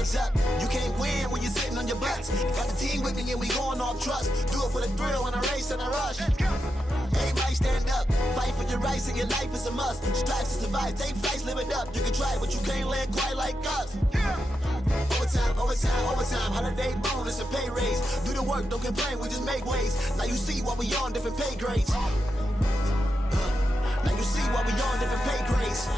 hands up. You can't win when you're sitting on your butts. Got the team with me and we going off trust. Do it for the thrill and a race and a rush. Everybody stand up, fight for your rights and your life is a must. Strive to survive, take flights, live it up. You can try, but you can't land quite like us. Overtime, overtime, overtime, holiday bonus and pay raise. Do the work, don't complain, we just make ways. Now you see what we on, different pay grades. Now you see what we on, different pay grades.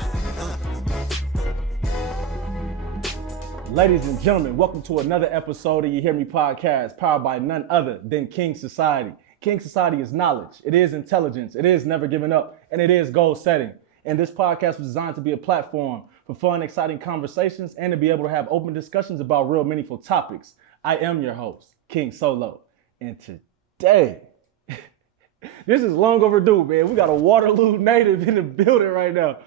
Ladies and gentlemen, welcome to another episode of You Hear Me Podcast, powered by none other than King Society. King Society is knowledge, it is intelligence, it is never giving up, and it is goal setting. And this podcast was designed to be a platform for fun, exciting conversations and to be able to have open discussions about real meaningful topics. I am your host, King Solo, and today, this is long overdue, man. We got a Waterloo native in the building right now.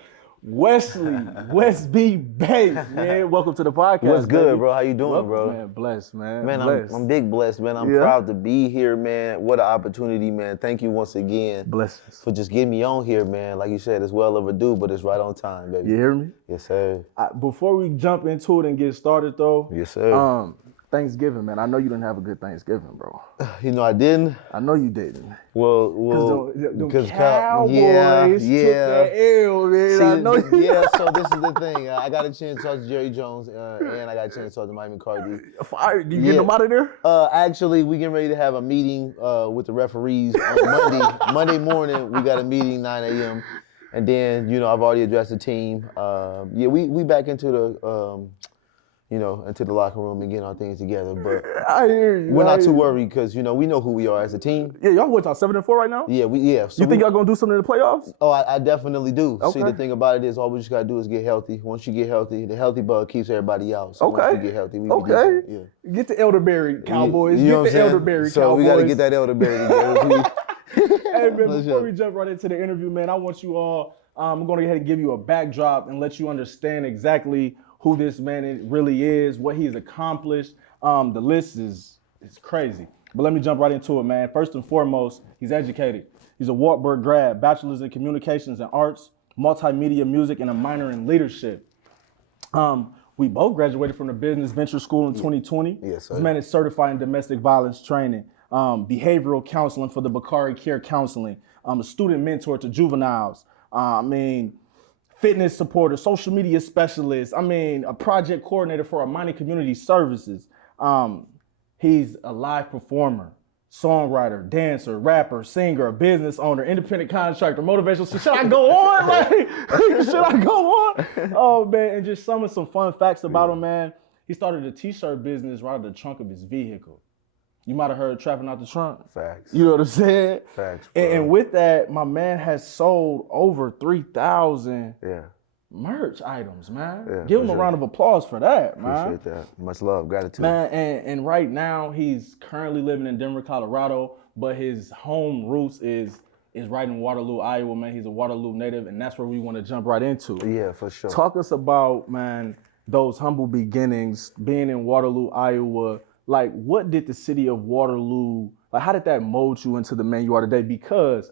Wesley, West B. Bass, man. Welcome to the podcast. What's good, baby. bro? How you doing, Welcome, bro? Man, blessed, man. Man, blessed. I'm big blessed, man. I'm proud to be here, man. What an opportunity, man. Thank you once again Blessings. for just getting me on here, man. Like you said, it's well overdue, but it's right on time, baby. You hear me? Yes, sir. Before we jump into it and get started, though, Yes, sir. Thanksgiving, man. I know you didn't have a good Thanksgiving, bro. You know, I didn't. I know you didn't. Well, Because Cowboys took that L, man. See, I know. yeah, so this is the thing. I got a chance to talk to Jerry Jones, and I got a chance to talk to Mike McCarthy. Fire. Do you get them out of there? Actually, we getting ready to have a meeting with the referees on Monday. Monday morning, we got a meeting 9 a.m. And then, you know, I've already addressed the team. Yeah, we back into the, into the locker room and getting our things together. But I hear you. we're not too worried because, you know, we know who we are as a team. Yeah, y'all what, y'all 7-4 right now? Yeah. So You think y'all gonna do something in the playoffs? Oh, I definitely do. Okay. See, the thing about it is all we just got to do is get healthy. Once you get healthy, the healthy bug keeps everybody out. So once we get healthy, we can do it. Yeah. Get the elderberry, Cowboys. You know Get the elderberry, so Cowboys. we got to get that elderberry together. Hey, man, before we jump right into the interview, man, I want you all, I'm going to go ahead and give you a backdrop and let you understand exactly who this man really is, what he's accomplished. The list is crazy. But let me jump right into it, man. First and foremost, he's educated. He's a Wartburg grad, bachelor's in communications and arts, multimedia music, and a minor in leadership. We both graduated from the Business Venture School in 2020. Yes, sir. This man is certified in domestic violence training, behavioral counseling for the Bakari Care Counseling, a student mentor to juveniles. Fitness supporter, social media specialist. A project coordinator for Amani Community Services. He's a live performer, songwriter, dancer, rapper, singer, a business owner, independent contractor, motivational. So should I go on? Should I go on? Oh, man, and just some fun facts about him, man. He started a t-shirt business right out of the trunk of his vehicle. You might have heard trapping out the trunk. Facts. You know what I'm saying? Facts. And with that, my man has sold over 3,000 Yeah. merch items, man. Yeah, Give him for a round of applause for that, man. Appreciate that. Much love, gratitude. Man, and right now he's currently living in Denver, Colorado, but his home roots is right in Waterloo, Iowa, man. He's a Waterloo native, and that's where we want to jump right into. Yeah, for sure. Talk us about, man, those humble beginnings, being in Waterloo, Iowa. Like, what did the city of Waterloo, how did that mold you into the man you are today? Because,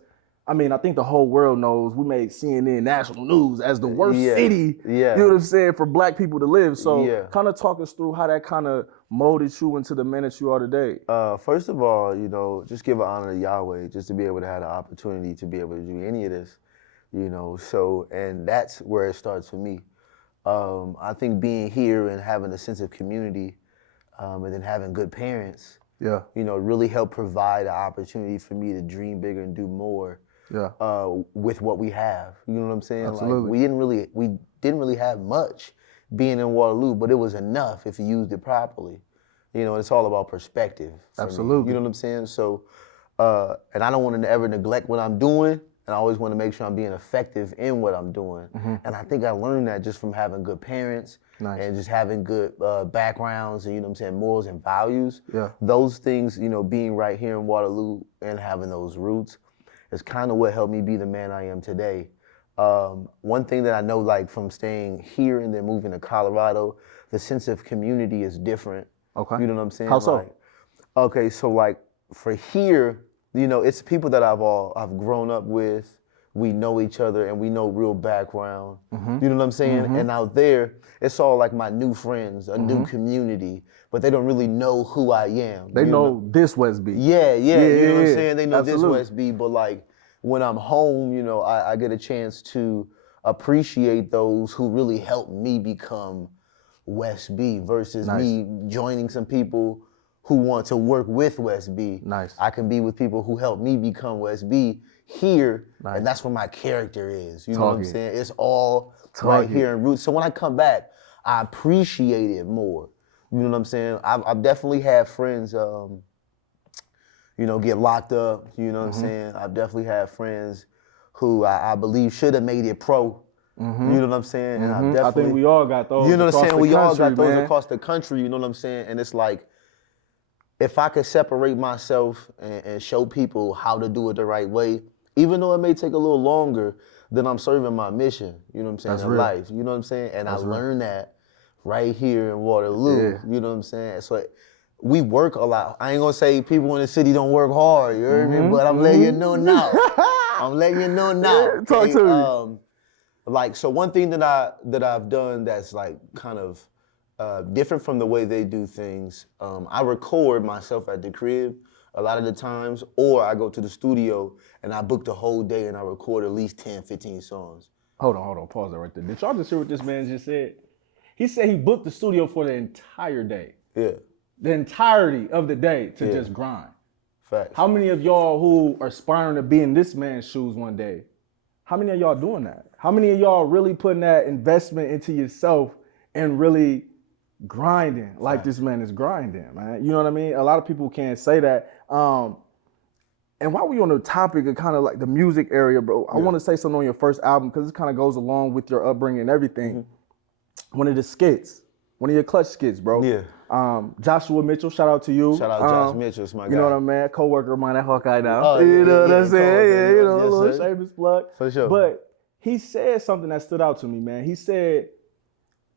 I think the whole world knows we made CNN national news as the worst city, you know what I'm saying, for black people to live. So kind of talk us through how that kind of molded you into the man that you are today. First of all, you know, just give an honor to Yahweh just to be able to have the opportunity to be able to do any of this, you know. So, and that's where it starts for me. I think being here and having a sense of community, and then having good parents, you know, really helped provide an opportunity for me to dream bigger and do more with what we have. You know what I'm saying? Absolutely. Like, we didn't really have much being in Waterloo, but it was enough if you used it properly. You know, it's all about perspective. Absolutely. You know what I'm saying? So, and I don't want to ever neglect what I'm doing, and I always want to make sure I'm being effective in what I'm doing. Mm-hmm. And I think I learned that just from having good parents. Nice. And just having good backgrounds and, you know what I'm saying, morals and values. Yeah. Those things, you know, being right here in Waterloo and having those roots is kind of what helped me be the man I am today. One thing that I know, like, from staying here and then moving to Colorado, the sense of community is different. Okay. You know what I'm saying? How so? Like, okay, so, like, for here, you know, it's people that I've grown up with. we know each other and we know real background. You know what I'm saying? And out there, it's all like my new friends, a new community, but they don't really know who I am. They know this West B. Yeah, you know what I'm saying? They know Absolutely. this West B, but like when I'm home, you know, I get a chance to appreciate those who really helped me become West B versus me joining some people who want to work with West B. Nice. I can be with people who helped me become West B here, and that's where my character is. You know what I'm saying? It's all right here in Roots. So when I come back, I appreciate it more. You know what I'm saying? I've definitely had friends, you know, get locked up. You know what I'm saying? I've definitely had friends who I believe should have made it pro. You know what I'm saying? And I think we all got those. You know what I'm saying? We all got those man. across the country. You know what I'm saying? And it's like, if I could separate myself and show people how to do it the right way, even though it may take a little longer, then I'm serving my mission, you know what I'm saying, in life. You know what I'm saying? And I learned that right here in Waterloo, you know what I'm saying? So we work a lot. I ain't gonna say people in the city don't work hard, you heard me? But I'm letting you know now. I'm letting you know now. Talk to me. Like, so one thing that I've done that's like kind of different from the way they do things, I record myself at the crib a lot of the times, or I go to the studio and I book the whole day and I record at least 10, 15 songs. Hold on, pause that right there. Did y'all just hear what this man just said? He said he booked the studio for the entire day. Yeah. The entirety of the day to just grind. Facts. How many of y'all who are aspiring to be in this man's shoes one day, how many of y'all doing that? How many of y'all really putting that investment into yourself and really grinding like this man is grinding, man? You know what I mean? A lot of people can't say that. And while we on the topic of kind of like the music area, bro, I want to say something on your first album because it kind of goes along with your upbringing and everything. One of the skits, one of your clutch skits, bro. Yeah. Joshua Mitchell, shout out to you. Shout out Josh Mitchell, it's my guy. You know what I mean? Co-worker of mine at Hawkeye now. Oh, you know what I'm saying? Yeah, you know, yes, a little sir. shameless plug. For sure. But he said something that stood out to me, man. He said,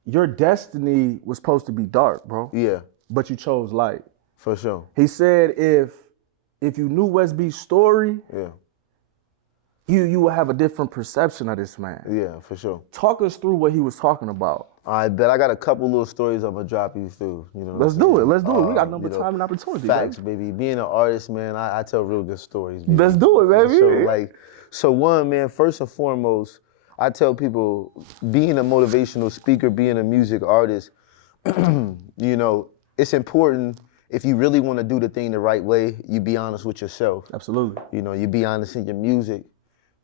your destiny was supposed to be dark, bro. Yeah. But you chose light. For sure. He said if you knew West B's story, you would have a different perception of this man. Yeah, for sure. Talk us through what he was talking about. I bet I got a couple little stories I'm gonna drop you through. You know. Let's do it. We got no time and opportunity. Facts, baby. Being an artist, man, I tell real good stories. Baby. Let's do it, baby. So one, man, first and foremost, I tell people, being a motivational speaker, being a music artist, you know, it's important. If you really want to do the thing the right way, you be honest with yourself. Absolutely. You know, you be honest in your music.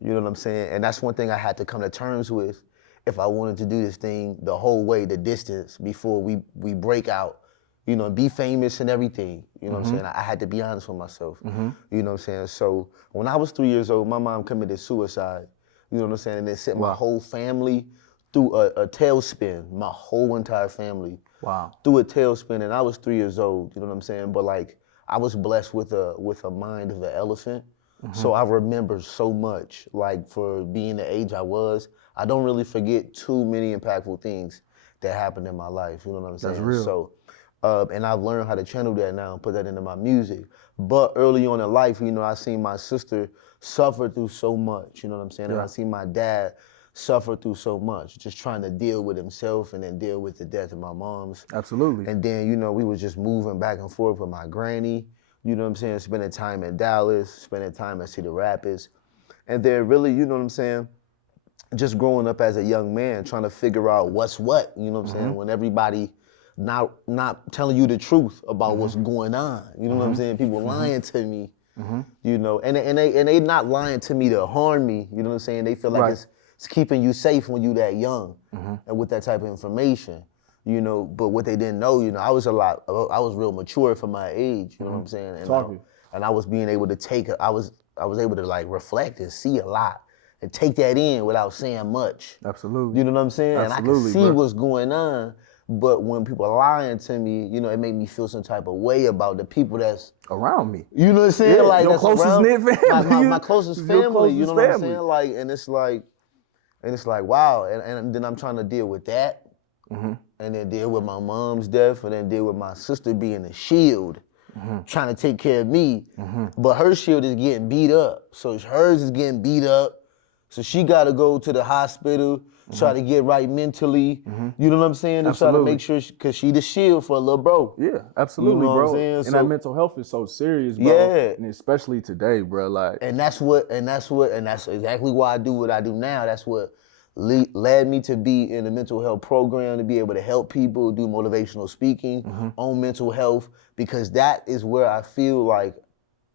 You know what I'm saying? And that's one thing I had to come to terms with if I wanted to do this thing the whole way, the distance, before we break out, you know, be famous and everything. You know what I'm saying? I had to be honest with myself. You know what I'm saying? So when I was 3 years old, my mom committed suicide. You know what I'm saying? And it sent my whole family through a tailspin, my whole entire family. Wow. Through a tailspin, and I was 3 years old, you know what I'm saying? But like, I was blessed with a mind of an elephant. So I remember so much, like for being the age I was, I don't really forget too many impactful things that happened in my life, you know what I'm saying? That's real. So, and I've learned how to channel that now and put that into my music. But early on in life, you know, I seen my sister suffer through so much, you know what I'm saying? And I seen my dad suffer through so much, just trying to deal with himself and then deal with the death of my mom's. Absolutely. And then, you know, we was just moving back and forth with my granny, you know what I'm saying, spending time in Dallas, spending time in Cedar Rapids. And then really, you know what I'm saying, just growing up as a young man, trying to figure out what's what, you know what I'm saying, when everybody not telling you the truth about what's going on, you know what I'm saying, people lying to me, you know, and they not lying to me to harm me, you know what I'm saying, they feel like it's keeping you safe when you that young and with that type of information. You know, but what they didn't know, you know, I was real mature for my age, you know what I'm saying? And I was being able to take, I was able to like reflect and see a lot and take that in without saying much. Absolutely. You know what I'm saying? Absolutely, and I could see what's going on, but when people are lying to me, you know, it made me feel some type of way about the people that's around me. You know what I'm saying? Yeah, like your that's closest around, knit family. my closest family, you know what I'm saying? Like, and it's like, wow, and then I'm trying to deal with that. And then deal with my mom's death, and then deal with my sister being a shield, trying to take care of me. But her shield is getting beat up. So hers is getting beat up. So she got to go to the hospital, try to get right mentally. You know what I'm saying? To try to make sure, because she the shield for a little bro. Yeah, absolutely, you know bro. What I'm saying? And so, that mental health is so serious, bro. Yeah. And especially today, bro. Like, and that's exactly why I do what I do now. That's what led me to be in a mental health program, to be able to help people do motivational speaking on mental health, because that is where I feel like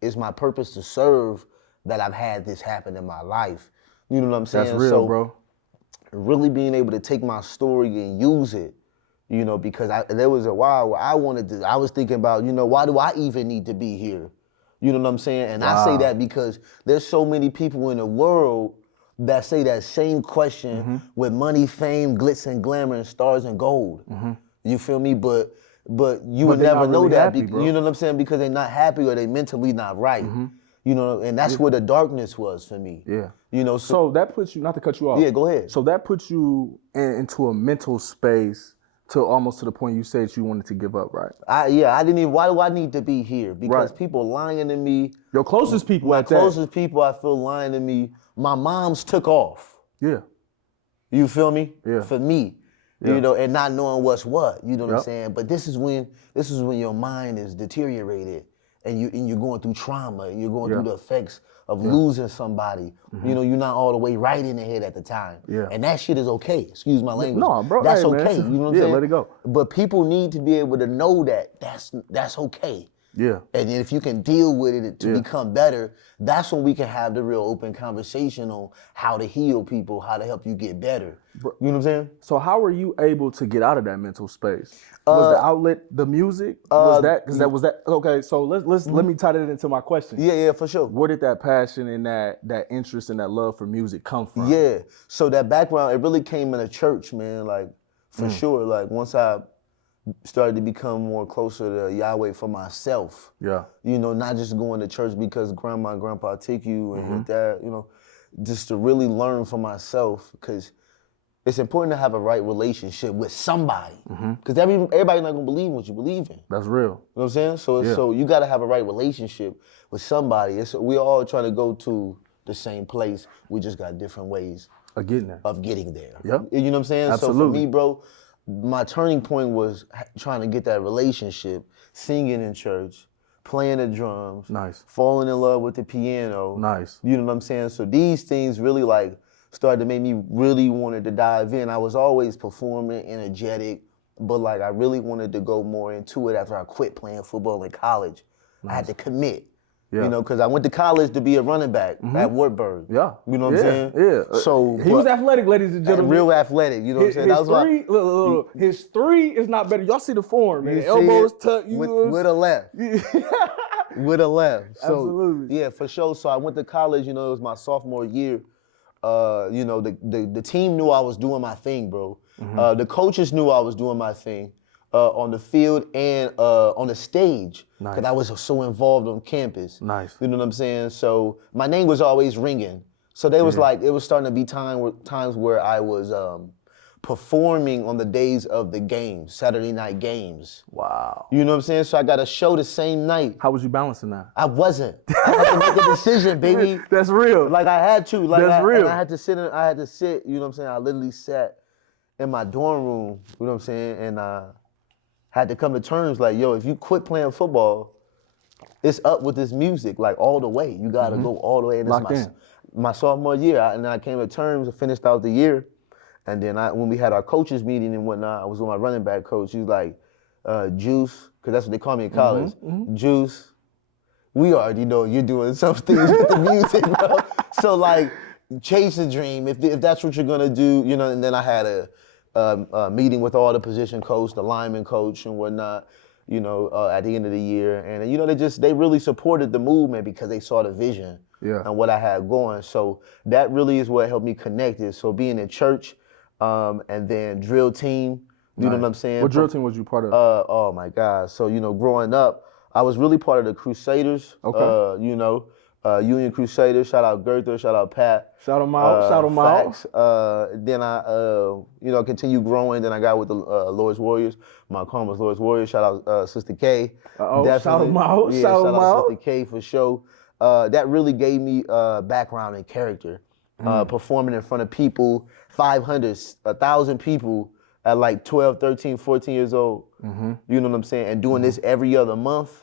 it's my purpose to serve, that I've had this happen in my life. You know what I'm saying? That's real, bro. Really being able to take my story and use it, you know, because there was a while where I was thinking about, you know, why do I even need to be here? You know what I'm saying? And I say that because there's so many people in the world that say that same question with money, fame, glitz and glamour, and stars and gold. You feel me? But you would never know really that. Happy, you know what I'm saying? Because they're not happy or they mentally not right. You know, and that's where the darkness was for me. Yeah. You know, so that puts you, not to cut you off. Yeah, go ahead. So that puts you into a mental space to almost to the point you said you wanted to give up, right? I didn't even, why do I need to be here? Because people lying to me. Your closest people My closest people, I feel, lying to me. My mom's took off. Yeah. You feel me? Yeah. For me. Yeah. You know, and not knowing what's what. You know what I'm saying? But this is when your mind is deteriorated and you're going through trauma and you're going through the effects of losing somebody. You know, you're not all the way right in the head at the time. Yeah. And that shit is okay. Excuse my language. No, bro. That's hey, okay. Man. You know what I'm saying? Let it go. But people need to be able to know that that's okay. Yeah. And if you can deal with it to become better, that's when we can have the real open conversation on how to heal people, how to help you get better. You know what I'm saying? So how were you able to get out of that mental space? Was the outlet the music? Was that because that was that? Okay, so let me tie that into my question. Yeah, for sure. Where did that passion and that interest and that love for music come from? Yeah. So that background, it really came in a church, man. Like for sure. Like once I started to become more closer to Yahweh for myself. Yeah. You know, not just going to church because grandma and grandpa take you and your dad, you know, just to really learn for myself, because it's important to have a right relationship with somebody. Because everybody's not gonna believe what you believe in. That's real. You know what I'm saying? So you gotta have a right relationship with somebody. We all trying to go to the same place. We just got different ways of getting there. Yeah. You know what I'm saying? Absolutely. So for me, bro, my turning point was trying to get that relationship, singing in church, playing the drums, falling in love with the piano. You know what I'm saying? So these things really like started to make me really wanted to dive in. I was always performing, energetic, but like I really wanted to go more into it after I quit playing football in college. I had to commit. You know, because I went to college to be a running back at Wartburg. Yeah. You know what I'm saying? Yeah. So he was athletic, ladies and gentlemen. Real athletic, you know what I'm saying? That was three, look, his three is not better. Y'all see the form, man. Elbows tucked. With a left. With a left. So, absolutely. Yeah, for sure. So I went to college, you know, it was my sophomore year. You know, the team knew I was doing my thing, bro. The coaches knew I was doing my thing. On the field and on the stage, because I was so involved on campus. You know what I'm saying? So my name was always ringing. So they was like, it was starting to be times where I was performing on the days of the games, Saturday night games. Wow. You know what I'm saying? So I got a show the same night. How was you balancing that? I wasn't. I had to make a decision, baby. That's real. Like I had to. Like that's real. And I had to sit, you know what I'm saying? I literally sat in my dorm room, you know what I'm saying? And had to come to terms like, yo, if you quit playing football, it's up with this music, like all the way. You gotta go all the way. And it's my sophomore year, and I came to terms and finished out the year. And then when we had our coaches meeting and whatnot, I was with my running back coach. He was like, Juice, because that's what they call me in college. Juice, we already know you're doing some things with the music, bro. So like, chase the dream. If that's what you're gonna do, you know. And then I had a meeting with all the position coach, the lineman coach and whatnot, you know, at the end of the year. And, you know, they really supported the movement because they saw the vision and what I had going. So that really is what helped me connect it. So being in church and then drill team, you know what I'm saying? What drill team was you part of? Oh my God. So, you know, growing up, I was really part of the Crusaders, you know. Union Crusaders, shout out Gerther, shout out Pat. Shout them out, shout them out. Then I, you know, continued growing. Then I got with the Lord's Warriors, my Karma's Lord's Warriors. Shout out Sister K. Shout them out, yeah, shout out Sister K for sure. That really gave me background and character. performing in front of people, 500, 1,000 people at like 12, 13, 14 years old. You know what I'm saying? And doing this every other month,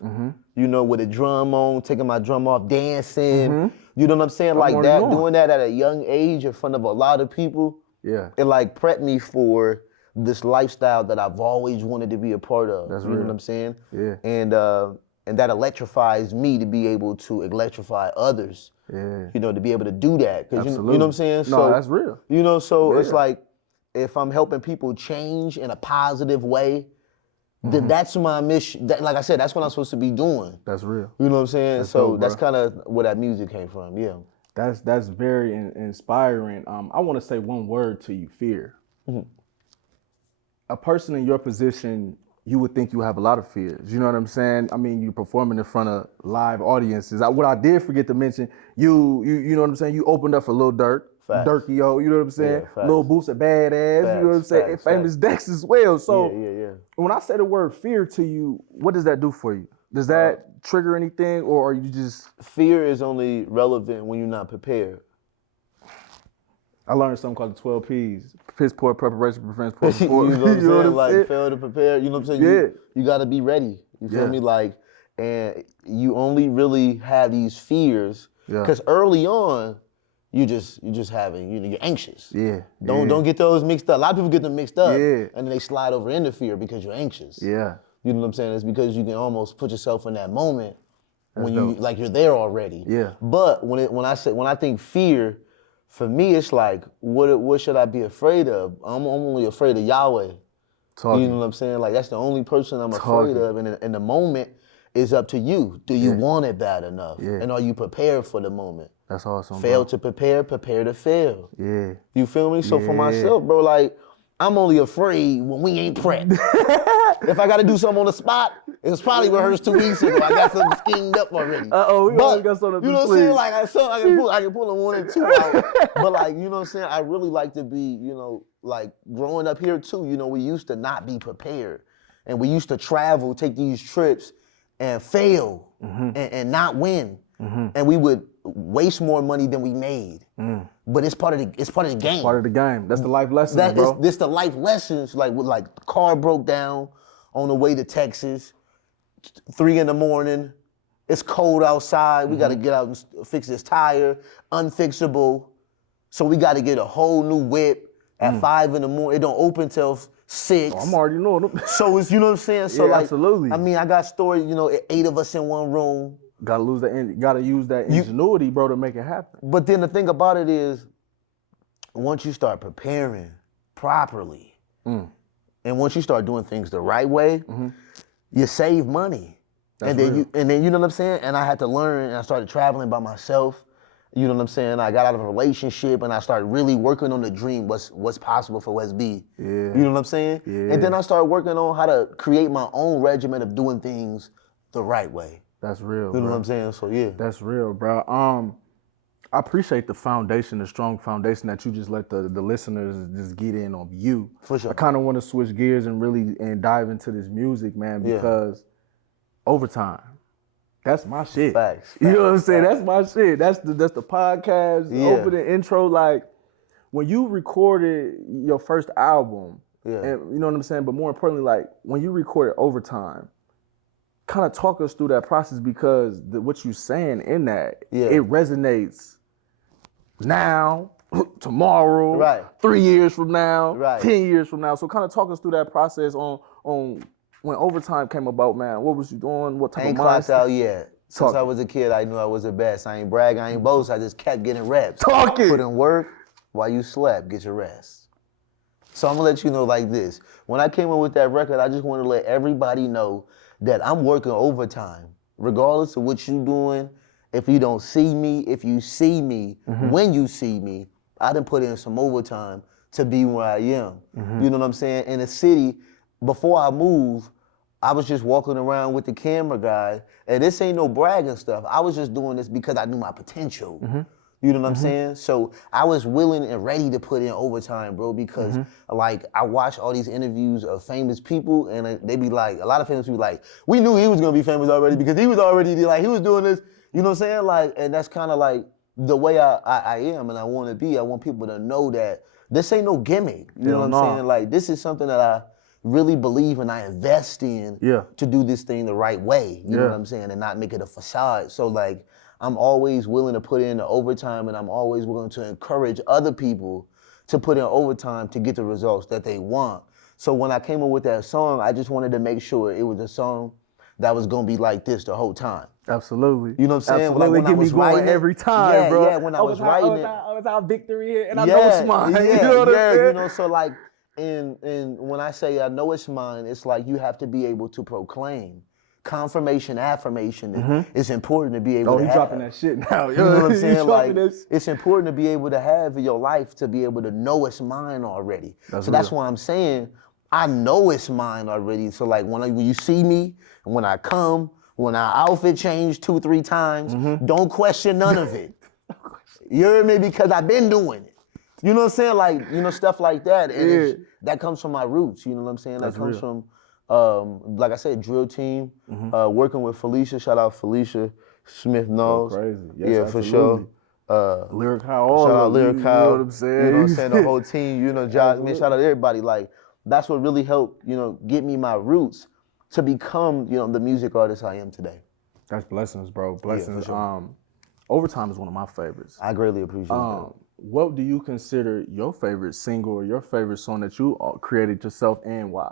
you know, with a drum on, taking my drum off, dancing. You know what I'm saying? Like that, doing that at a young age in front of a lot of people. Yeah. It like prepped me for this lifestyle that I've always wanted to be a part of. That's you real. know what I'm saying? Yeah. And that electrifies me to be able to electrify others. Yeah. You know, to be able to do that. Cause Absolutely. you know what I'm saying? No, So, that's real. You know, so it's like, if I'm helping people change in a positive way, then that's my mission. Like I said, that's what I'm supposed to be doing. That's real. You know what I'm saying? That's So dope, that's bro. kind of where that music came from, yeah. That's very inspiring. I want to say one word to you: fear. A person in your position, you would think you have a lot of fears. You know what I'm saying? I mean, you're performing in front of live audiences. What I did forget to mention, you know what I'm saying? You opened up for Lil Durk, Facts. Durkio, you know what I'm saying? Yeah, Lil Boots a badass, Facts, you know what I'm saying? facts, Famous Dex as well. So yeah. when I say the word fear to you, what does that do for you? Does that trigger anything, or are you just... Fear is only relevant when you're not prepared. I learned something called the 12 P's. Piss poor preparation prevents poor You know what I'm saying? what I'm Like, saying? fail to prepare. You know what I'm saying? Yeah. You got to be ready. You feel Yeah. me? Like, and you only really have these fears Yeah. because early on, you just having, you're anxious. Yeah. Don't get those mixed up. A lot of people get them mixed up, Yeah. and then they slide over into fear because you're anxious. Yeah. You know what I'm saying? It's because you can almost put yourself in that moment when you dope. like you're there already. Yeah. But when I think fear, for me it's like what should I be afraid of? I'm only afraid of Yahweh. Talking. You know what I'm saying? Like that's the only person I'm Talking. afraid of, and in the moment is up to you. Do you want it bad enough? Yeah. And are you prepared for the moment? That's awesome, Fail bro. to prepare to fail. Yeah. You feel me? So for Yeah. myself, bro, like I'm only afraid when we ain't prepped. If I got to do something on the spot, it was probably rehearsed 2 weeks ago. I got something schemed up already. We always got something up you the know what I'm saying? sleeve. Like I can pull a 1 and 2 out. But like, you know what I'm saying? I really like to be, you know, like growing up here too, you know, we used to not be prepared. And we used to travel, take these trips and fail and not win. And we would waste more money than we made. But it's part of the game. Part of the game. That's the life lesson, bro. This the life lessons. Like the car broke down on the way to Texas, 3 a.m. It's cold outside. We got to get out and fix this tire. Unfixable. So we got to get a whole new whip at 5 a.m. It don't open till 6. I'm already knowing them. So it's, you know what I'm saying? So Yeah, like, absolutely. I mean, I got stories, you know, 8 of us in one room. Gotta use that ingenuity, bro, to make it happen. But then the thing about it is, once you start preparing properly, and once you start doing things the right way, you save money. And then you know what I'm saying? And I had to learn, and I started traveling by myself. You know what I'm saying? I got out of a relationship, and I started really working on the dream, what's possible for West B. Yeah. You know what I'm saying? Yeah. And then I started working on how to create my own regimen of doing things the right way. That's real, You know bro. what I'm saying? So yeah. That's real, bro. I appreciate the foundation, the strong foundation that you just let the listeners just get in on you. For sure. I kind of want to switch gears and really dive into this music, man, Yeah. because overtime, that's my shit. Facts. You know what I'm saying? Facts. That's my shit. That's the podcast, Yeah. over the intro. Like when you recorded your first album, Yeah. and you know what I'm saying? But more importantly, like when you recorded Overtime, kind of talk us through that process, because what you're saying in that, Yeah. it resonates now, tomorrow, Right. 3 years from now, Right. 10 years from now. So kind of talk us through that process on when Overtime came about, man. What was you doing? What type I ain't of clocked mindset? out yet. Since Talk. I was a kid, I knew I was the best. I ain't brag, I ain't boast. I just kept getting reps. Talk it. Put in work while you slept. Get your rest. So I'm gonna let you know like this. When I came in with that record, I just want to let everybody know that I'm working overtime, regardless of what you're doing. If you don't see me, if you see me, when you see me, I done put in some overtime to be where I am. You know what I'm saying? In the city, before I moved, I was just walking around with the camera guy, and this ain't no bragging stuff. I was just doing this because I knew my potential. You know what I'm saying? So I was willing and ready to put in overtime, bro, because like I watch all these interviews of famous people, and they be like, a lot of famous people like, we knew he was gonna be famous already because he was already like, he was doing this, you know what I'm saying? Like, and that's kind of like the way I am and I want to be, I want people to know that this ain't no gimmick. You know what I'm saying? Like, this is something that I really believe and I invest in to do this thing the right way. You know what I'm saying? And not make it a facade. So, like, I'm always willing to put in the overtime, and I'm always willing to encourage other people to put in overtime to get the results that they want. So when I came up with that song, I just wanted to make sure it was a song that was gonna be like this the whole time. Absolutely. You know what I'm saying? Absolutely. Like when I was writing every time, bro. Yeah, when I was writing it. I was our victory here, and I know it's mine. Yeah, you know what I'm saying? You know, so like, and when I say I know it's mine, it's like you have to be able to proclaim. Confirmation, affirmation is important to be able to have. Oh, you dropping that shit now. You know what I'm saying? Like, it's important to be able to have in your life to be able to know it's mine already. That's why I'm saying I know it's mine already. So like when you see me, when I come, when our outfit changed 2-3 times, don't question none of it. You hear me? Because I've been doing it. You know what I'm saying? Like, you know, stuff like that. And that comes from my roots. You know what I'm saying? That comes from like I said, drill team, working with Felicia. Shout out Felicia Smith-Knowles. Crazy. Yes, yeah, absolutely. for sure. Lyric Shout out Lyric You know what I'm saying? You know what I'm saying? The whole team. You know, Josh. Man, shout out to everybody. Like, that's what really helped, you know, get me my roots to become, you know, the music artist I am today. That's blessings, bro. Blessings. Yeah, for sure. Overtime is one of my favorites. I greatly appreciate that. What do you consider your favorite single or your favorite song that you created yourself, and why?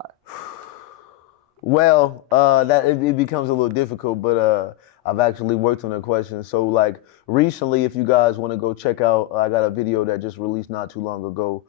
Well, it becomes a little difficult, but I've actually worked on that question. So like recently, if you guys want to go check out, I got a video that just released not too long ago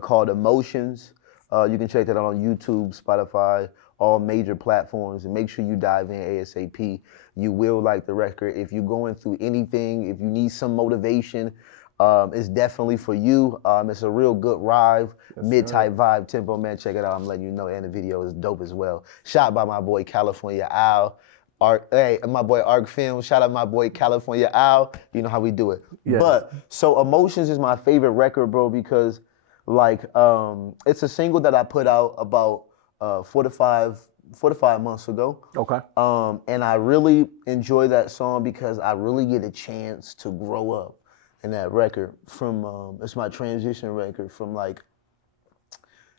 called Emotions. You can check that out on YouTube, Spotify, all major platforms, and make sure you dive in ASAP. You will like the record. If you're going through anything, if you need some motivation, it's definitely for you. It's a real good ride, mid-type vibe tempo, man. Check it out. I'm letting you know, and the video is dope as well. Shot by my boy California Al. My boy Arc Film. Shout out my boy California Al. You know how we do it. Yes. But so Emotions is my favorite record, bro, because like it's a single that I put out about 4 to 5 months ago. Okay. And I really enjoy that song because I really get a chance to grow up in that record. From it's my transition record from like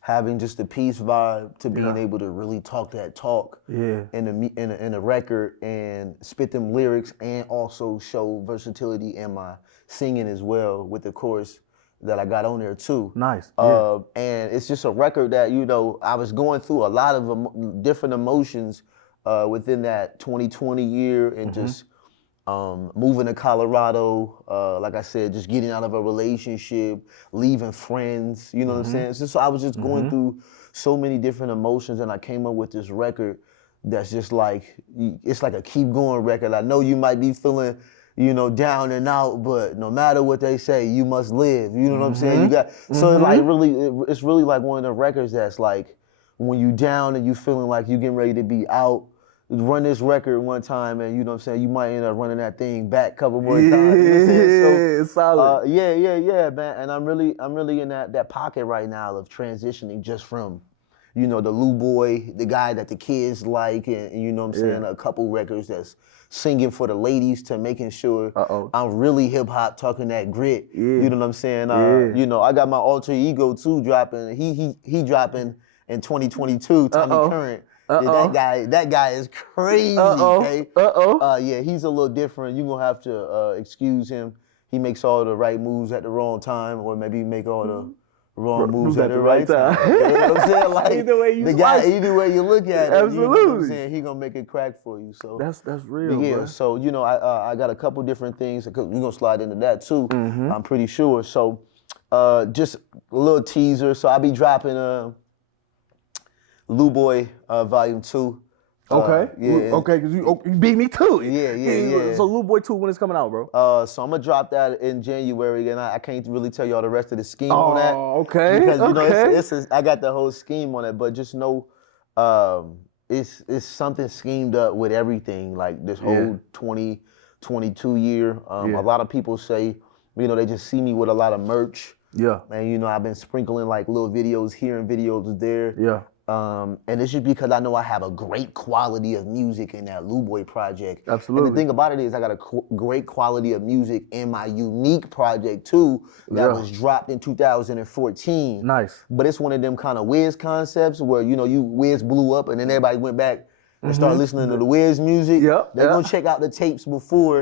having just the peace vibe to being able to really talk that talk in a record and spit them lyrics, and also show versatility in my singing as well with the chorus that I got on there too. Nice. And it's just a record that, you know, I was going through a lot of different emotions within that 2020 year, and just moving to Colorado, like I said, just getting out of a relationship, leaving friends, you know what I'm saying? So I was just going through so many different emotions, and I came up with this record that's just like, it's like a keep going record. I know you might be feeling, you know, down and out, but no matter what they say, you must live. You know what I'm saying? You got so it's like it's really like one of the records that's like when you down and you feeling like you getting ready to be out, run this record one time, and you know what I'm saying, you might end up running that thing back a couple more times. You know what I'm saying? So, it's solid. Yeah, man. And I'm really in that pocket right now of transitioning just from, you know, the Lou Boy, the guy that the kids like, and you know what I'm saying, a couple records that's singing for the ladies, to making sure I'm really hip hop, talking that grit. You know what I'm saying? You know, I got my alter ego too dropping. He dropping in 2022. Tommy Current. Yeah, that guy is crazy. Okay? Yeah, he's a little different. You're gonna have to excuse him. He makes all the right moves at the wrong time, or maybe he make all the wrong moves at the right time. You know what I'm saying? Like, either way you look at it, absolutely. You know what I'm saying? He gonna make it crack for you. So that's real. Yeah. Bro. So you know, I got a couple different things. We're gonna slide into that too. I'm pretty sure. So just a little teaser. So I'll be dropping Lou Boy Volume 2. Okay. Okay, because you beat me to it. Yeah. So Lou Boy 2, when it's coming out, bro? So I'm gonna drop that in January, and I can't really tell y'all the rest of the scheme on that. Okay. Because you know I got the whole scheme on it, but just know it's something schemed up with everything. Like this whole 2022 year. A lot of people say, you know, they just see me with a lot of merch. Yeah. And you know, I've been sprinkling like little videos here and videos there. Yeah. And it's just because I know I have a great quality of music in that Lou Boy project. Absolutely. And the thing about it is I got a great quality of music in my unique project too that was dropped in 2014. Nice. But it's one of them kind of Wiz concepts where, Wiz blew up and then everybody went back and started listening to the Wiz music. They're going to check out the tapes before.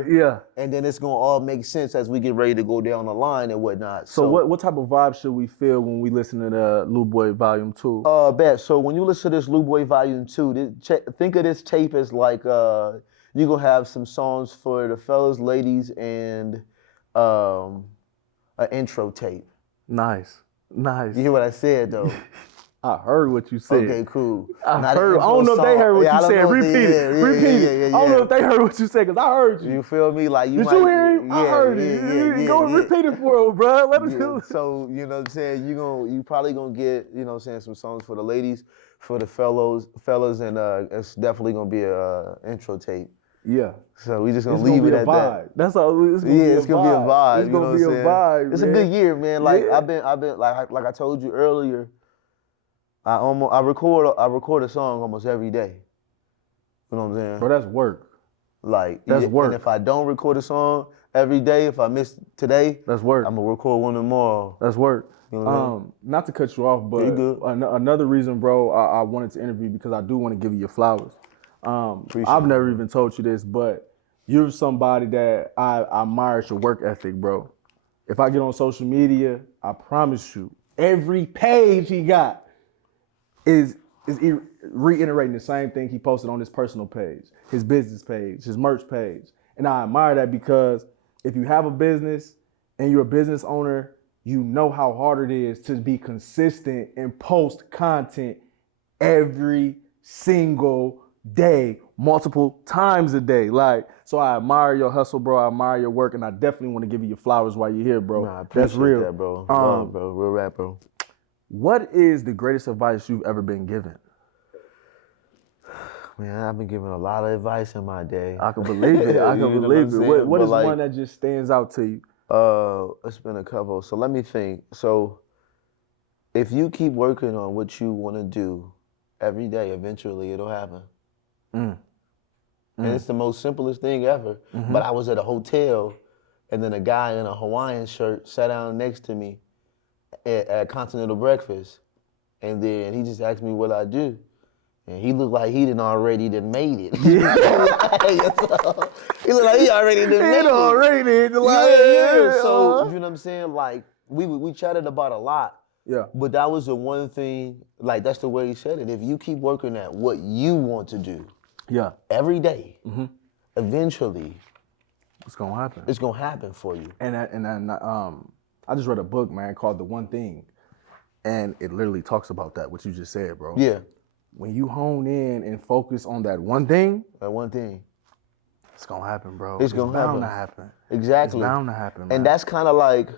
And then it's going to all make sense as we get ready to go down the line and whatnot. So what type of vibe should we feel when we listen to the Lou Boy Volume 2? Bet. So when you listen to this Lou Boy Volume 2, think of this tape as like you're going to have some songs for the fellas, ladies, and an intro tape. Nice. You hear what I said, though? I heard what you said. Okay, cool. I don't know if they heard what you said. Repeat it. I don't know if they heard what you said, because I heard you. You feel me? Like Did you hear him? I heard it. Go and repeat it for him, bro. Let us hear it. So, you know what I'm saying? You probably gonna get, some songs for the ladies, for the fellas, and it's definitely gonna be a intro tape. Yeah. So we just gonna leave it at that. That's all. It's gonna be a vibe. It's gonna be a vibe. It's a good year, man. Like Yeah. I've been like I told you earlier. I record a song almost every day. You know what I'm saying? Bro, that's work. Like That's work. And if I don't record a song every day, if I miss today, That's work. I'm gonna record one tomorrow. That's work. You know what I mean? Not to cut you off, but You good. another reason, bro, I wanted to interview because I do want to give you your flowers. I've never even told you this, but you're somebody that I admire your work ethic, bro. If I get on social media, I promise you, every page he got is reiterating the same thing he posted on his personal page, his business page, his merch page. And I admire that because if you have a business and you're a business owner, you know how hard it is to be consistent and post content every single day, multiple times a day. So I admire your hustle, bro. I admire your work, and I definitely want to give you your flowers while you're here, bro. Nah, I appreciate That's real. that, bro. Love, bro. Real rap, bro. What is the greatest advice you've ever been given? Man, I've been given a lot of advice in my day. I can believe it. I can believe it. What is one that just stands out to you? It's been a couple. So let me think. So if you keep working on what you want to do every day, eventually it'll happen. And it's the most simplest thing ever. But I was at a hotel, and then a guy in a Hawaiian shirt sat down next to me at Continental Breakfast, and then he just asked me what I do, and he looked like he already made it. He looked like he already made it. So you know what I'm saying? Like we chatted about a lot. Yeah. But that was the one thing. Like that's the way he said it. If you keep working at what you want to do, every day, eventually, it's gonna happen. It's gonna happen for you. And I just read a book, man, called The One Thing, and it literally talks about that, what you just said, bro. Yeah. When you hone in and focus on that one thing, it's gonna happen, bro. It's gonna bound to happen. Exactly. It's bound to happen, man. And that's kind of like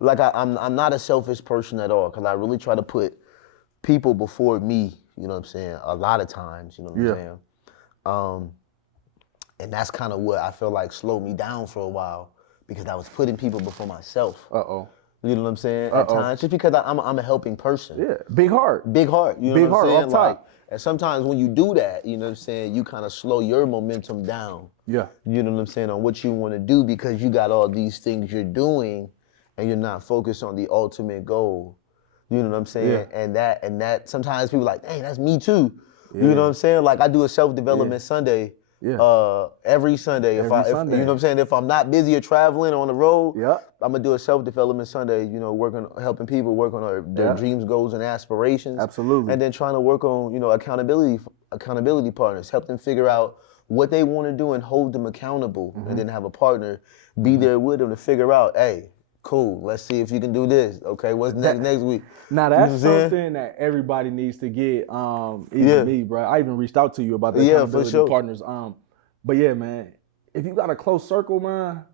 I'm not a selfish person at all, because I really try to put people before me. You know what I'm saying? A lot of times, you know what I'm saying? And that's kind of what I feel like slowed me down for a while, because I was putting people before myself. You know what I'm saying? At times, just because I'm a helping person. Yeah, big heart. Big heart. You know what I'm saying? Off top. And sometimes when you do that, you know what I'm saying, you kind of slow your momentum down. Yeah. You know what I'm saying, on what you want to do, because you got all these things you're doing and you're not focused on the ultimate goal. You know what I'm saying? Yeah. And that sometimes people are like, dang, that's me too. Yeah. You know what I'm saying? Like I do a self-development Sunday. Yeah. Every Sunday. If you know what I'm saying, if I'm not busy or traveling on the road, I'm gonna do a self-development Sunday, helping people work on their dreams, goals, and aspirations. Absolutely. And then trying to work on, accountability partners, help them figure out what they want to do and hold them accountable, and then have a partner be there with them to figure out, hey, cool, let's see if you can do this. Okay, what's next week? Now that's something that everybody needs to get. Even me, bro. I even reached out to you about the accountability partners. But yeah, man, if you got a close circle, man,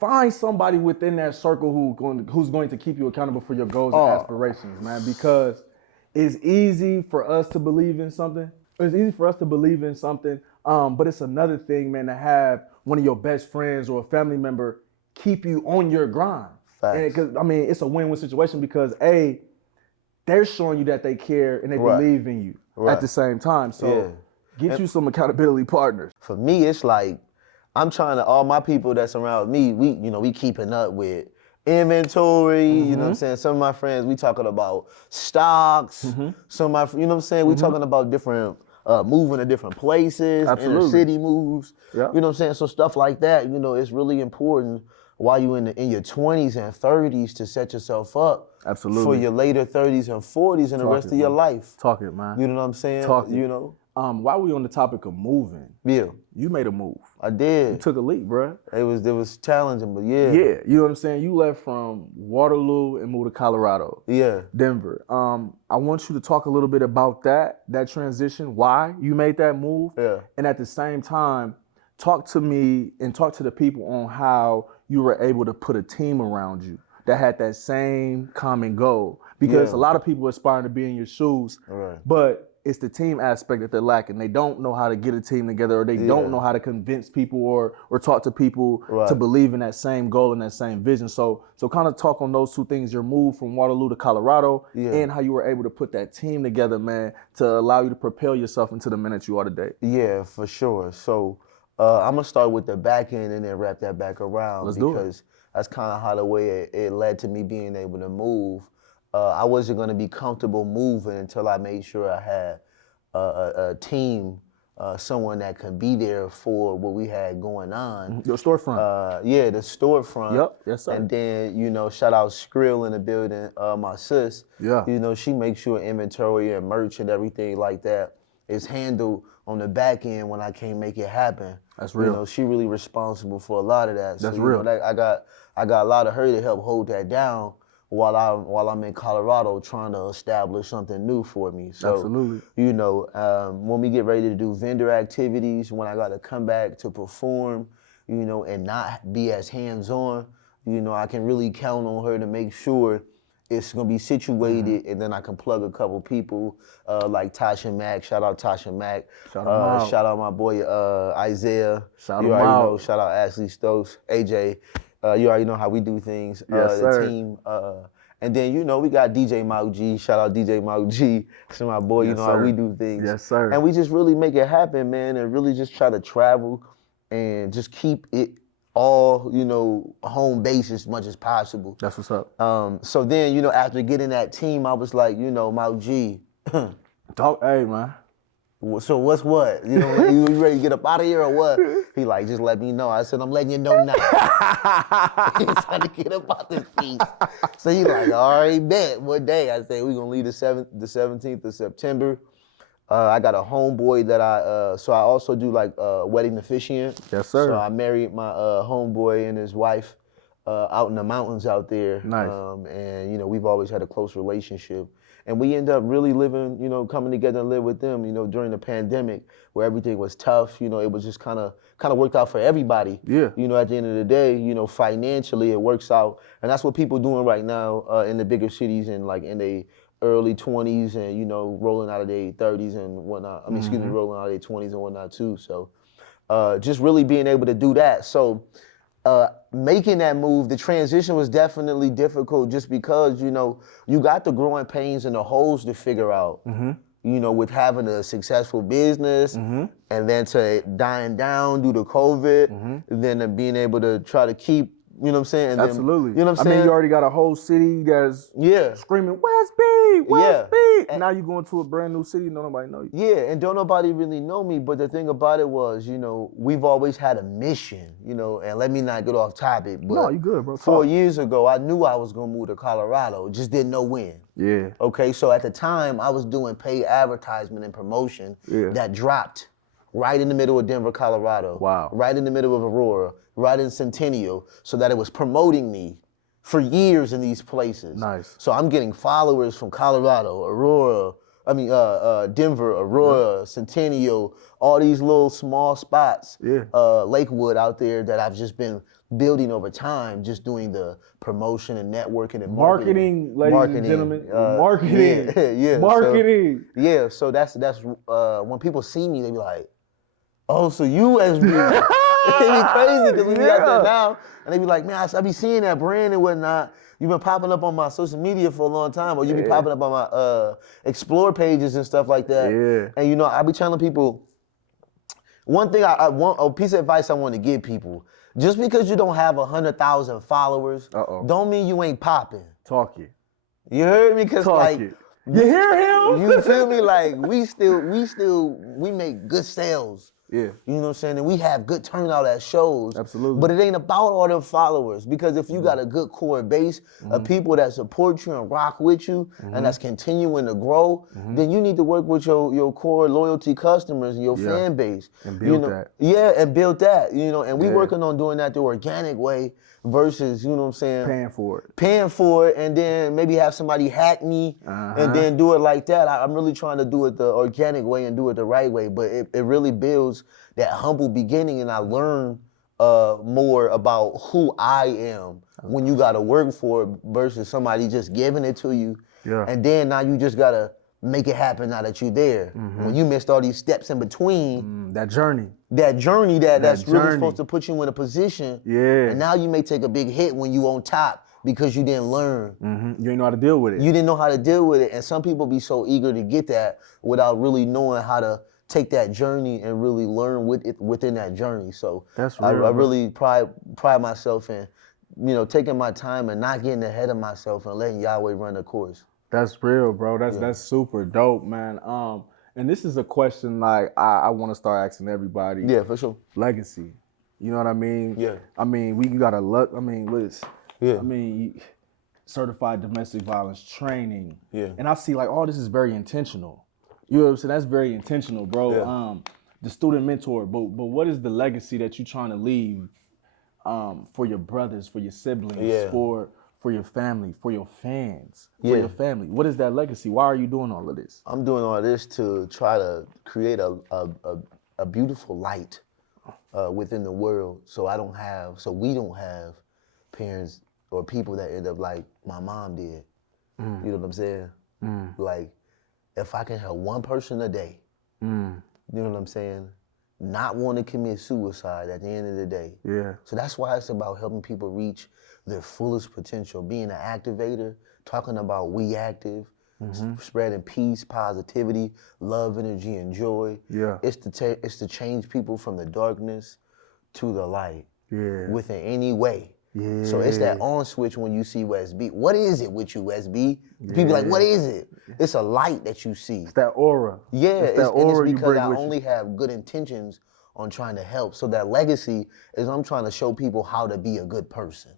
find somebody within that circle who's going to keep you accountable for your goals and aspirations, man. Because it's easy for us to believe in something. But it's another thing, man, to have one of your best friends or a family member keep you on your grind. Because it's a win-win situation, because A, they're showing you that they care and they Right. believe in you at the same time. So get you some accountability partners. For me, it's like I'm trying to, all my people that's around me, we keeping up with inventory, you know what I'm saying? Some of my friends, we talking about stocks. Some of my, you know what I'm saying? We talking about different, moving to different places, inner city moves. You know what I'm saying? So stuff like that, you know, it's really important while you in your 20s and 30s to set yourself up for your later 30s and 40s and the rest of your life. Talk it, man. You know what I'm saying? You know? While we on the topic of moving, you made a move. I did. You took a leap, bro. It was challenging, but yeah. Yeah, you know what I'm saying? You left from Waterloo and moved to Colorado. Yeah. Denver. I want you to talk a little bit about that transition, why you made that move. Yeah. And at the same time, talk to me and talk to the people on how you were able to put a team around you that had that same common goal. Because a lot of people aspire to be in your shoes, but it's the team aspect that they're lacking. They don't know how to get a team together, or they don't know how to convince people or talk to people to believe in that same goal and that same vision. So kind of talk on those two things, your move from Waterloo to Colorado and how you were able to put that team together, man, to allow you to propel yourself into the man that you are today. Yeah, for sure. So I'm going to start with the back end and then wrap that back around. Because that's kind of how the way it led to me being able to move. I wasn't going to be comfortable moving until I made sure I had a team, someone that could be there for what we had going on. Your storefront. Yeah, the storefront. Yep, yes, sir. And then, you know, shout out Skrill in the building, my sis. Yeah. You know, she makes sure inventory and merch and everything like that is handled on the back end when I can't make it happen. That's real. You know, she really responsible for a lot of that. That's so, real. You know, I got a lot of her to help hold that down while I'm in Colorado trying to establish something new for me. So, absolutely. You know, when we get ready to do vendor activities, when I got to come back to perform, you know, and not be as hands-on, you know, I can really count on her to make sure it's gonna be situated, and then I can plug a couple people like Tasha Mack. Shout out Tasha Mack. Shout out my boy Isaiah. Shout him out. Shout out Ashley Stokes, AJ. You already know how we do things. Yes, the sir. team. And then, you know, we got DJ Mau G. Shout out DJ Mau G. That's my boy. Yes, you know sir. how we do things. Yes, sir. And we just really make it happen, man, and really just try to travel and just keep it all, you know, home base as much as possible. That's what's up. So then, you know, after getting that team, I was like, you know, Mau G. Talk, hey, man. So what's what? You know, you ready to get up out of here or what? He like, just let me know. I said, I'm letting you know now. He's trying to get up out this piece. So he like, all right, bet. What day? I said, we're going to leave the 17th of September. I got a homeboy that so I also do like wedding officiant. Yes, sir. So I married my homeboy and his wife out in the mountains out there. Nice. And, you know, we've always had a close relationship. And we end up really living, you know, coming together and live with them, you know, during the pandemic where everything was tough. You know, it was just kind of worked out for everybody. Yeah. You know, at the end of the day, you know, financially it works out. And that's what people doing right now in the bigger cities and like in the early 20s and, you know, rolling out of their 30s and whatnot. I mean, excuse me, rolling out of their 20s and whatnot too. So just really being able to do that. So making that move, the transition was definitely difficult just because, you know, you got the growing pains and the holes to figure out, you know, with having a successful business and then to dying down due to COVID, and then to being able to try to keep, you know what I'm saying? And absolutely. Then, you know what I'm saying? I mean, you already got a whole city that's screaming, West B, West B. And now you going to a brand new city, no nobody know you. Yeah, and don't nobody really know me, but the thing about it was, you know, we've always had a mission, you know, and let me not get off topic, but no, you good, bro. 4 years ago, I knew I was gonna move to Colorado, just didn't know when. Yeah. Okay, so at the time, I was doing paid advertisement and promotion that dropped right in the middle of Denver, Colorado. Wow. Right in the middle of Aurora, right in Centennial, so that it was promoting me for years in these places. Nice. So I'm getting followers from Colorado, Denver, Aurora, Centennial, all these little small spots, Lakewood out there that I've just been building over time, just doing the promotion and networking and marketing. Ladies and gentlemen, marketing. Yeah. Marketing. So that's when people see me, they be like, oh, so you Wesley. It be crazy because we be out there now, and they be like, man, I be seeing that brand and whatnot. You've been popping up on my social media for a long time, or you be popping up on my explore pages and stuff like that. Yeah. And I be telling people, one thing I want, a piece of advice I want to give people, just because you don't have 100,000 followers, don't mean you ain't popping. Talk it. You heard me? Cause like, you hear him? You feel me? Like we make good sales. Yeah. You know what I'm saying? And we have good turnout at shows. Absolutely. But it ain't about all them followers, because if you got a good core base of people that support you and rock with you and that's continuing to grow, then you need to work with your core loyalty customers and your fan base. And build that. Yeah, and build that. And we working on doing that the organic way versus, you know what I'm saying? Paying for it and then maybe have somebody hack me and then do it like that. I'm really trying to do it the organic way and do it the right way, but it really builds that humble beginning, and I learn more about who I am when you gotta work for it versus somebody just giving it to you. Yeah. And then now you just gotta make it happen now that you're there. When you missed all these steps in between. That journey that's really supposed to put you in a position. Yeah. And now you may take a big hit when you on top because you didn't learn. You didn't know how to deal with it. You didn't know how to deal with it. And some people be so eager to get that without really knowing how to take that journey and really learn within that journey. So that's real, I really pride myself in, taking my time and not getting ahead of myself and letting Yahweh run the course. That's real, bro. That's super dope, man. And this is a question like I want to start asking everybody. Yeah, for sure. Legacy. You know what I mean? Yeah. I mean, we gotta look. I mean, Liz. Yeah. I mean, certified domestic violence training. Yeah. And I see like all this is very intentional. You know what I'm saying? That's very intentional, bro. Yeah. The student mentor, but what is the legacy that you're trying to leave for your brothers, for your siblings, for your family, for your fans, for your family? What is that legacy? Why are you doing all of this? I'm doing all this to try to create a beautiful light within the world, so we don't have parents or people that end up like my mom did. You know what I'm saying? Like, if I can help one person a day, you know what I'm saying, not want to commit suicide at the end of the day. Yeah. So that's why it's about helping people reach their fullest potential, being an activator, talking about we active, spreading peace, positivity, love, energy, and joy. Yeah. It's to change people from the darkness to the light. Yeah. Within any way. Yeah. So it's that on switch when you see Wes B. What is it with you, Wes B? People like, what is it? It's a light that you see. It's that aura. Yeah, it's that aura, and it's because I only have good intentions on trying to help. So that legacy is I'm trying to show people how to be a good person.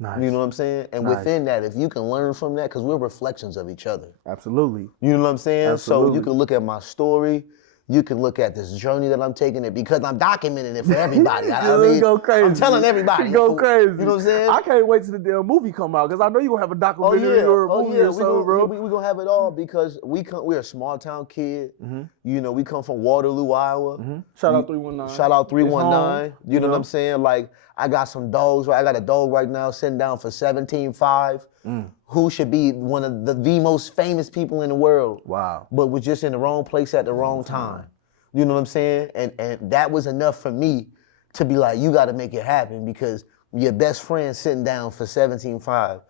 Nice. You know what I'm saying? And within that, if you can learn from that, because we're reflections of each other. Absolutely. You know what I'm saying? Absolutely. So you can look at my story. You can look at this journey that I'm taking it because I'm documenting it for everybody. I mean, go crazy. I'm telling everybody. Go crazy. You know what I'm saying? I can't wait till the damn movie come out because I know you're going to have a documentary or a movie or something, bro. We're going to have it all because we're a small town kid. You know, we come from Waterloo, Iowa. Shout out 319. Shout out 319. You know what I'm saying? Like, I got some dogs. I got a dog right now sitting down for 17.5. Who should be one of the most famous people in the world. Wow. But was just in the wrong place at the wrong time. You know what I'm saying? And that was enough for me to be like, you got to make it happen because your best friend sitting down for 17.5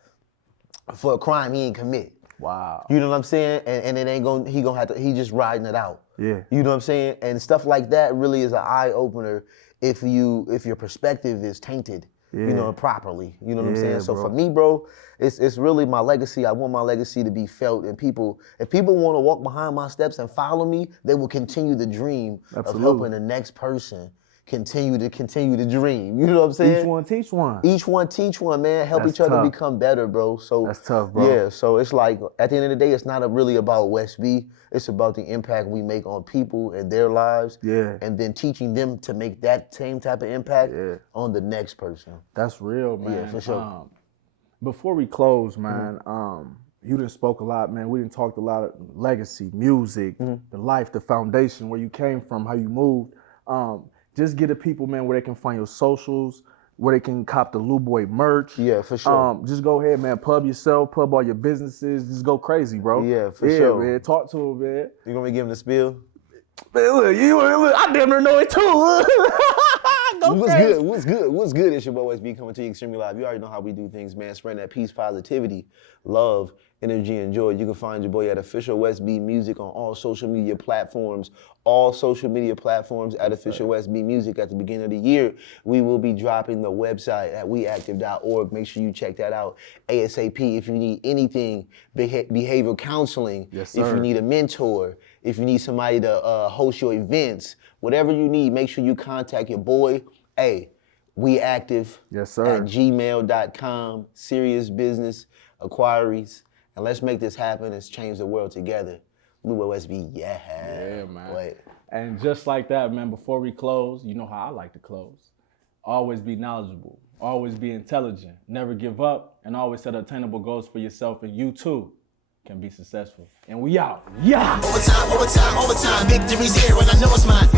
for a crime he ain't commit. Wow. You know what I'm saying? And it ain't going, he just riding it out. Yeah. You know what I'm saying? And stuff like that really is an eye opener if your perspective is tainted. You know, properly. You know what I'm saying? So for me, bro, it's really my legacy. I want my legacy to be felt, and if people want to walk behind my steps and follow me, they will continue the dream of helping the next person continue to dream. You know what I'm saying? Each one teach one. Each one teach one, man. Help each other become better, bro. So that's tough, bro. Yeah, so it's like at the end of the day, it's not really about West B. It's about the impact we make on people and their lives. Yeah. And then teaching them to make that same type of impact on the next person. That's real, man. Yeah, for sure. Before we close, man, you done spoke a lot, man. We done talked a lot of legacy, music, the life, the foundation, where you came from, how you moved. Just get the people, man, where they can find your socials, where they can cop the Lou Boy merch. Yeah, for sure. Just go ahead, man. Pub yourself, pub all your businesses. Just go crazy, bro. Yeah, for sure. Man. Talk to them, man. You gonna give them the spiel? Man, look, I damn near know it too. What's good? It's your boy Wesley coming to you extremely live. You already know how we do things, man. Spreading that peace, positivity, love, energy, and joy. You can find your boy at Official West B Music on all social media platforms. At Official West B Music. At the beginning of the year, we will be dropping the website at weactive.org. Make sure you check that out ASAP. If you need anything, behavioral counseling, yes, sir. If you need a mentor, if you need somebody to host your events, whatever you need, make sure you contact your boy. Hey, weactive yes, sir. at gmail.com. Serious business inquiries. And let's make this happen. Let's change the world together. Blue OSB, yeah. Yeah, man. Wait. And just like that, man, before we close, you know how I like to close. Always be knowledgeable. Always be intelligent. Never give up. And always set attainable goals for yourself. And you, too, can be successful. And we out. Yeah! Overtime. Victory's here and I know it's mine.